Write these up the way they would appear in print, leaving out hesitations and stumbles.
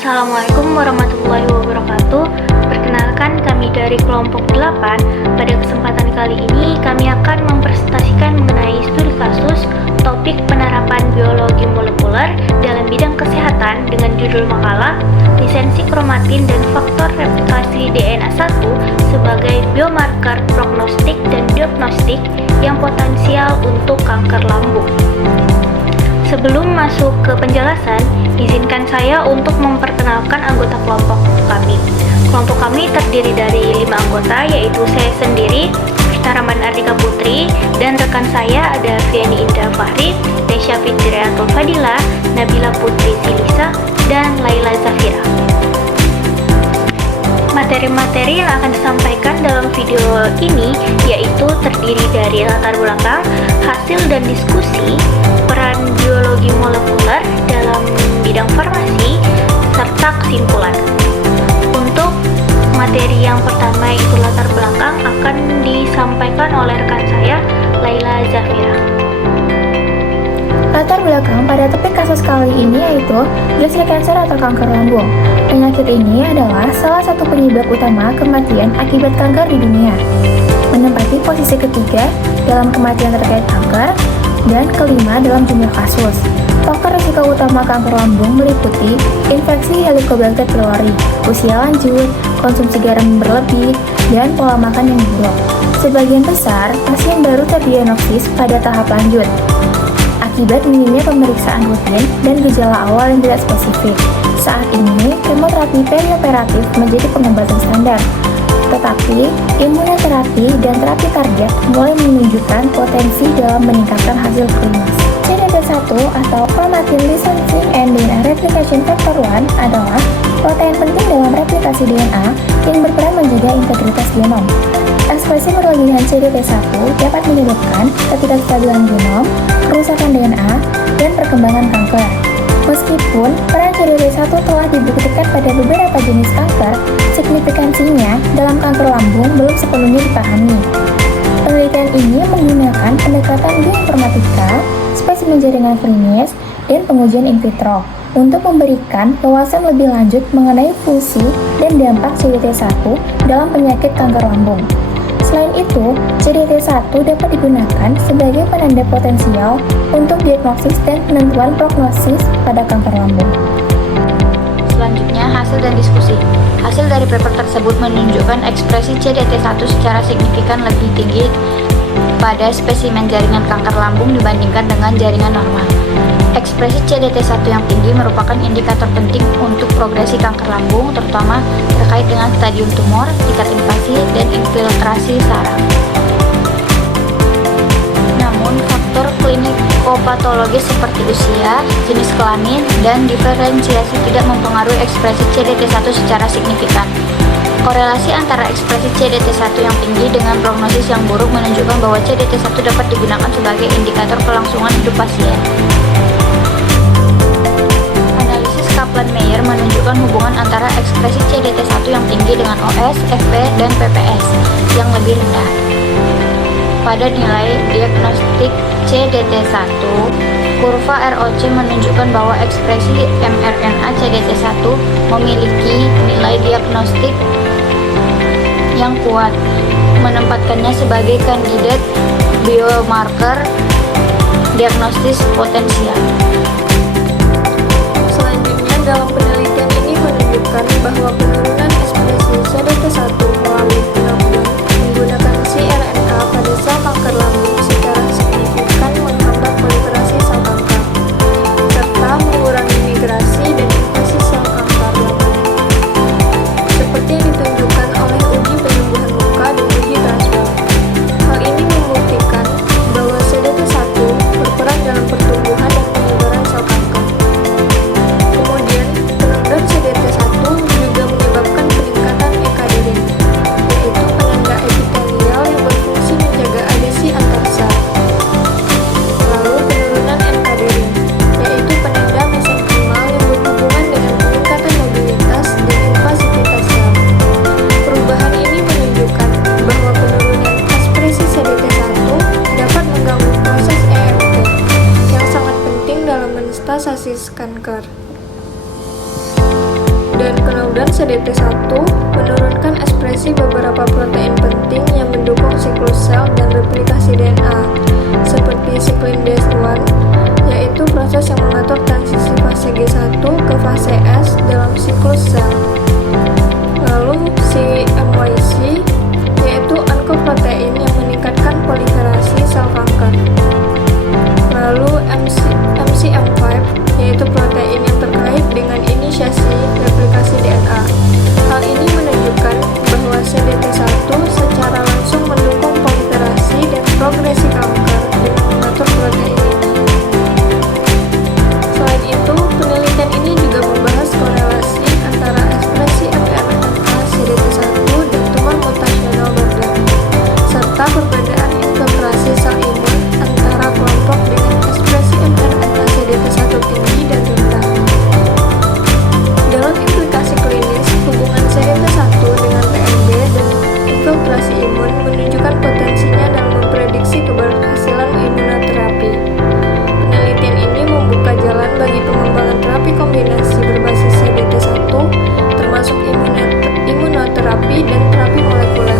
Assalamualaikum warahmatullahi wabarakatuh. Perkenalkan, kami dari kelompok 8. Pada kesempatan kali ini kami akan mempresentasikan mengenai studi kasus topik penerapan biologi molekuler dalam bidang kesehatan dengan judul makalah lisensi kromatin dan faktor replikasi DNA 1 sebagai biomarker prognostik dan diagnostik yang potensial untuk kanker lambung. Sebelum masuk ke penjelasan, izinkan saya untuk memperkenalkan anggota kelompok kami. Kelompok kami terdiri dari 5 anggota, yaitu saya sendiri, Vita Rahman Ardika Putri, dan rekan saya ada Viani Indra Fahri, Desya Fitriatul Fadila, Nabila Putri Silisa, dan Laila Zafira. Materi-materi yang akan disampaikan dalam video ini yaitu terdiri dari latar belakang, hasil dan diskusi, peran biologi molekuler dalam bidang farmasi, serta kesimpulan. Untuk materi yang pertama itu latar belakang akan disampaikan oleh rekan saya, Laila Zafira. Latar belakang pada topik kasus kali ini yaitu gastric cancer atau kanker lambung. Penyakit ini adalah salah satu penyebab utama kematian akibat kanker di dunia, menempati posisi ketiga dalam kematian terkait kanker dan kelima dalam jumlah kasus. Faktor risiko utama kanker lambung meliputi infeksi Helicobacter pylori, usia lanjut, konsumsi garam berlebih, dan pola makan yang buruk. Sebagian besar pasien baru terdiagnosis pada tahap lanjut akibat minimnya pemeriksaan rutin dan gejala awal yang tidak spesifik. Saat ini, kemoterapi perioperatif menjadi pengobatan standar. Tetapi, imunoterapi dan terapi target mulai menunjukkan potensi dalam meningkatkan hasil klinis. CDT1 atau Chromatin Licensing and DNA Replication Factor 1 adalah protein penting dalam replikasi DNA yang berperan menjaga integritas genom. Ekspresi berlebihan CDT1 dapat menyebabkan ketidakstabilan genom, kerusakan DNA, dan perkembangan kanker. Meskipun peran CDT1 telah dibuktikan pada beberapa jenis kanker, signifikansinya dalam kanker lambung belum sepenuhnya dipahami. Penelitian ini menggunakan pendekatan bioinformatika, spesimen jaringan klinis, dan pengujian in vitro untuk memberikan wawasan lebih lanjut mengenai fungsi dan dampak CDT1 dalam penyakit kanker lambung. Selain itu, CDT1 dapat digunakan sebagai penanda potensial untuk diagnosis dan penentuan prognosis pada kanker lambung. Selanjutnya, hasil dan diskusi. Hasil dari paper tersebut menunjukkan ekspresi CDT1 secara signifikan lebih tinggi pada spesimen jaringan kanker lambung dibandingkan dengan jaringan normal. Ekspresi CDT1 yang tinggi merupakan indikator penting untuk progresi kanker lambung, terutama terkait dengan stadium tumor, tingkat invasi, dan infiltrasi saraf. Namun, faktor klinikopatologis seperti usia, jenis kelamin, dan diferensiasi tidak mempengaruhi ekspresi CDT1 secara signifikan. Korelasi antara ekspresi CDT1 yang tinggi dengan prognosis yang buruk menunjukkan bahwa CDT1 dapat digunakan sebagai indikator kelangsungan hidup pasien. Analisis Kaplan-Meier menunjukkan hubungan antara ekspresi CDT1 yang tinggi dengan OS, FP, dan PPS yang lebih rendah. Pada nilai diagnostik CDT1, kurva ROC menunjukkan bahwa ekspresi mRNA CDT1 memiliki nilai diagnostik yang kuat, menempatkannya sebagai kandidat biomarker diagnostis potensial. Selanjutnya, dalam penelitian ini menunjukkan bahwa penurunan ekspresi CDT1 melalui penampungan menggunakan cRNA pada sel kanker lambung secara signifikan menghambat proliferasi sel kanker, serta mengurangi migrasi dan invasi sel kanker lambung, seperti yang ditunjukkan oleh uji penyembuhan luka dan uji transfer. Hal ini membuktikan bahwa CDT1 berperan dalam pertumbuhan dan penyebaran Kemudian CDT1 menurunkan ekspresi beberapa protein penting yang mendukung siklus sel dan replikasi DNA, seperti siklin DS1, yaitu proses yang mengatur transisi fase G1 ke fase S dalam siklus sel. Lalu si MYC, yaitu onkoprotein yang meningkatkan proliferasi sel kanker. Lalu MCM5, yaitu protein yang terkait dengan inisiasi replikasi DNA. Hal ini menunjukkan bahwa CDT1 secara langsung mendukung proliferasi dan progresi kanker dengan mengatur protein ini. Selain itu, penelitian ini juga membahas korelasi antara ekspresi mRNA CDT1 dan tumor mutasional organ, serta perbedaan infiltrasi sel imun antara kelompok dengan ekspresi mRNA CDT1 tinggi dan rendah. Dalam implikasi klinis, hubungan CDT1 dengan TMB dan infiltrasi imun menunjukkan potensinya dalam memprediksi keberhasilan imunoterapi. Penelitian ini membuka jalan bagi pengembangan terapi kombinasi berbasis CDT1, termasuk imunoterapi dan terapi molekuler.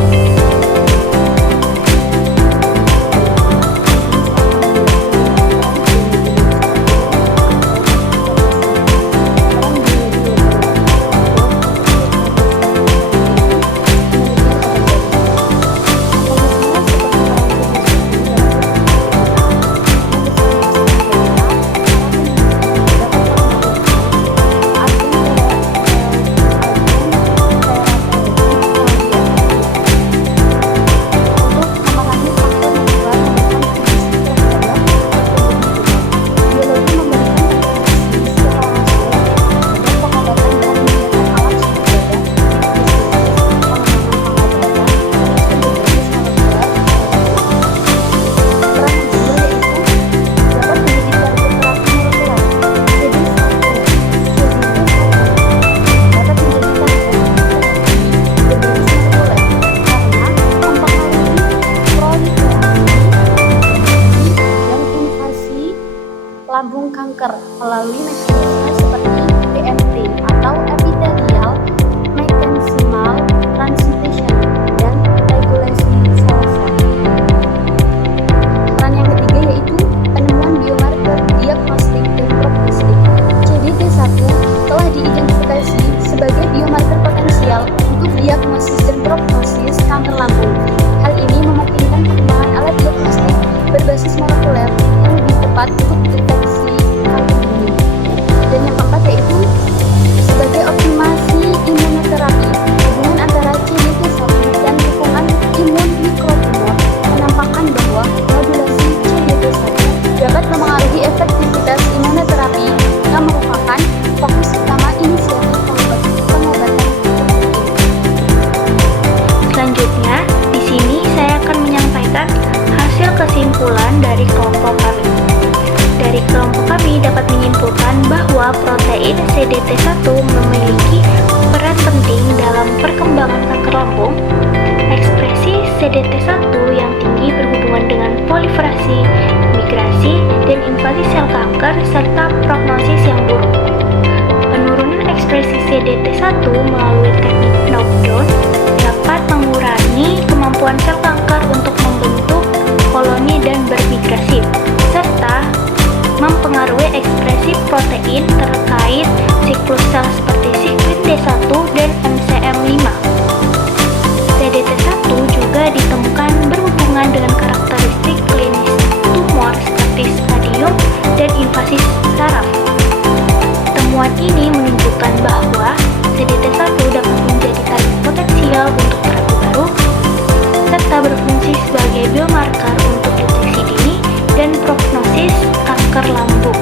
lambung kanker melalui mekanisme seperti EMT atau epithelial mesenchymal translocation dan regulasi sel-sel. Peran yang ketiga yaitu penemuan biomarker diagnostik dan prognostik. CDT1 telah diidentifikasi sebagai biomarker potensial untuk diagnosis dan prognosis kanker lambung. Hal ini memungkinkan pengembangan alat diagnostik berbasis molekuler yang lebih tepat untuk deteksi kanker ini. Dan yang keempat yaitu sebagai optimasi imunoterapi. Hubungan antara CDT1 dan dukungan imun mikrotumor menampakkan bahwa modulasi CDT1 dapat memengaruhi efektivitas imunoterapi yang merupakan fokus utama inisiatif pengobatan. Selanjutnya, di sini saya akan menyampaikan hasil kesimpulan dari kelompok kami. Dari kelompok kami dapat menyimpulkan bahwa protein CDT1 memiliki peran penting dalam perkembangan kanker lambung. Ekspresi CDT1 yang tinggi berhubungan dengan proliferasi, migrasi, dan invasi sel kanker serta prognosis yang buruk. Penurunan ekspresi CDT1 melalui teknik knockdown dapat mengurangi kemampuan sel kanker untuk membentuk koloni dan bermigrasi, serta mempengaruhi ekspresi protein terkait siklus sel seperti siklin D1 dan MCM5. CDT1 juga ditemukan berhubungan dengan karakteristik klinis tumor seperti stadium dan invasi saraf. Temuan ini menunjukkan bahwa CDT1 dapat menjadi target potensial untuk terapi baru, serta berfungsi sebagai biomarker untuk deteksi dini dan prognosis kanker lambung.